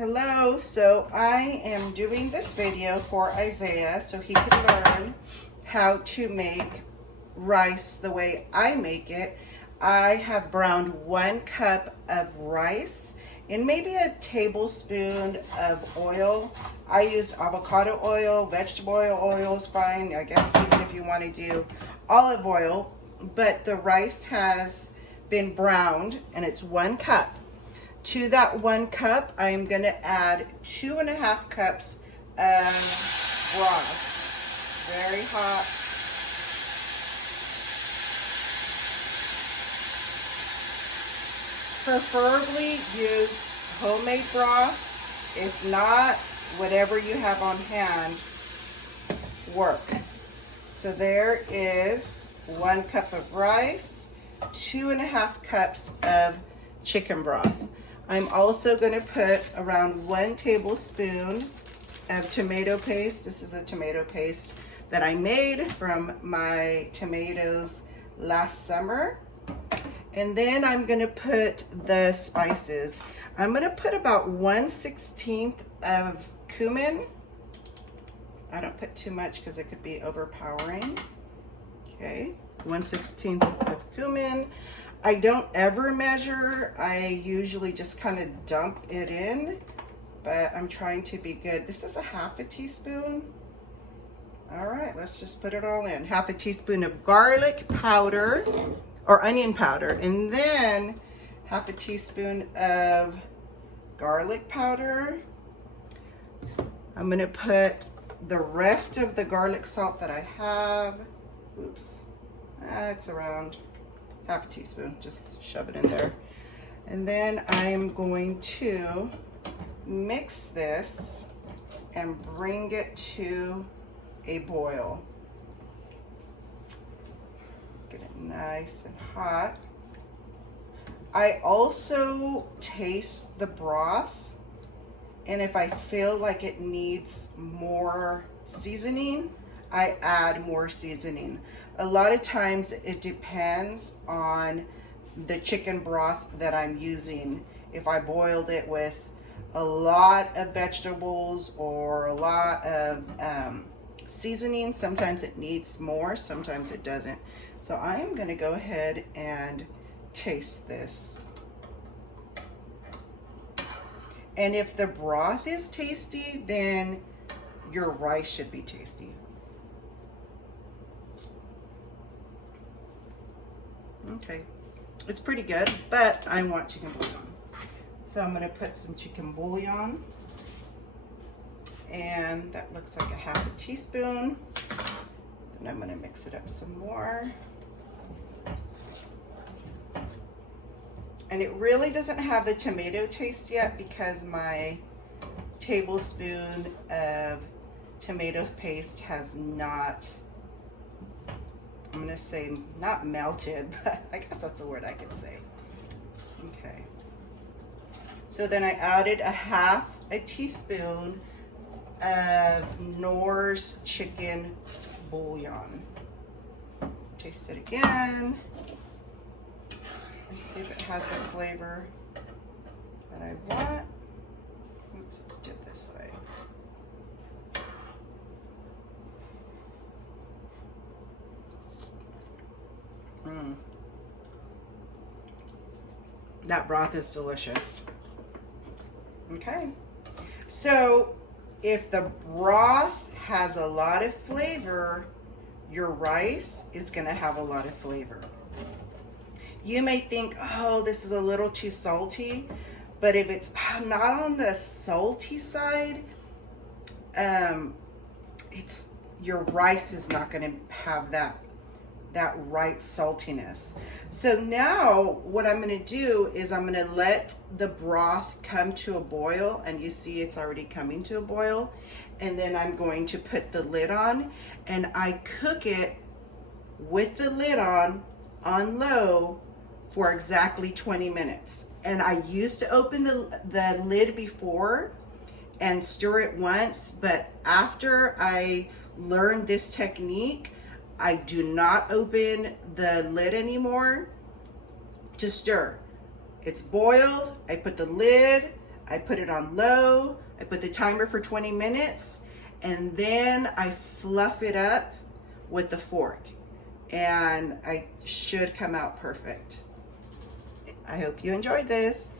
Hello, so I am doing this video for Isaiah so he can learn how to make rice the way I make it. I have browned 1 cup of rice in maybe a tablespoon of oil. I used avocado oil, vegetable oil is fine. I guess even if you want to do olive oil, but the rice has been browned and it's 1 cup. To that 1 cup, I am going to add 2.5 cups of broth. Very hot. Preferably use homemade broth. If not, whatever you have on hand works. So there is 1 cup of rice, 2.5 cups of chicken broth. I'm also going to put around 1 tablespoon of tomato paste. This is the tomato paste that I made from my tomatoes last summer. And then I'm going to put the spices. I'm going to put about 1/16 of cumin. I don't put too much because it could be overpowering. Okay, 1/16 of cumin. I don't ever measure. I usually just kind of dump it in, but I'm trying to be good. This is a 1/2 teaspoon. All right, let's just put it all in. 1/2 teaspoon of garlic powder or onion powder, and then 1/2 teaspoon of garlic powder. I'm gonna put the rest of the garlic salt that I have. Oops, it's around 1/2 teaspoon, just shove it in there. And then I'm going to mix this and bring it to a boil. Get it nice and hot. I also taste the broth, and if I feel like it needs more seasoning, I add more seasoning. A lot of times it depends on the chicken broth that I'm using. If I boiled it with a lot of vegetables or a lot of seasoning, sometimes it needs more, sometimes it doesn't. So I am going to go ahead and taste this. And if the broth is tasty, then your rice should be tasty. Okay, it's pretty good, but I want chicken bouillon. So I'm going to put some chicken bouillon, and that looks like a 1/2 teaspoon. Then I'm going to mix it up some more. And it really doesn't have the tomato taste yet because my tablespoon of tomato paste has not, I'm gonna say not melted, but I guess that's the word I could say. Okay. So then I added a 1/2 teaspoon of Knorrs chicken bouillon. Taste it again. Let's see if it has the flavor that I want. Oops, let's do it this way. That broth is delicious. Okay, so if the broth has a lot of flavor, your rice is gonna have a lot of flavor. You may think, oh, this is a little too salty, but if it's not on the salty side, your rice is not gonna have that right saltiness. So now what I'm going to do is I'm going to let the broth come to a boil, and you see it's already coming to a boil, and then I'm going to put the lid on, and I cook it with the lid on low for exactly 20 minutes. And I used to open the lid before and stir it once, but after I learned this technique, I do not open the lid anymore to stir. It's boiled, I put the lid, I put it on low, I put the timer for 20 minutes, and then I fluff it up with the fork. And I should come out perfect. I hope you enjoyed this.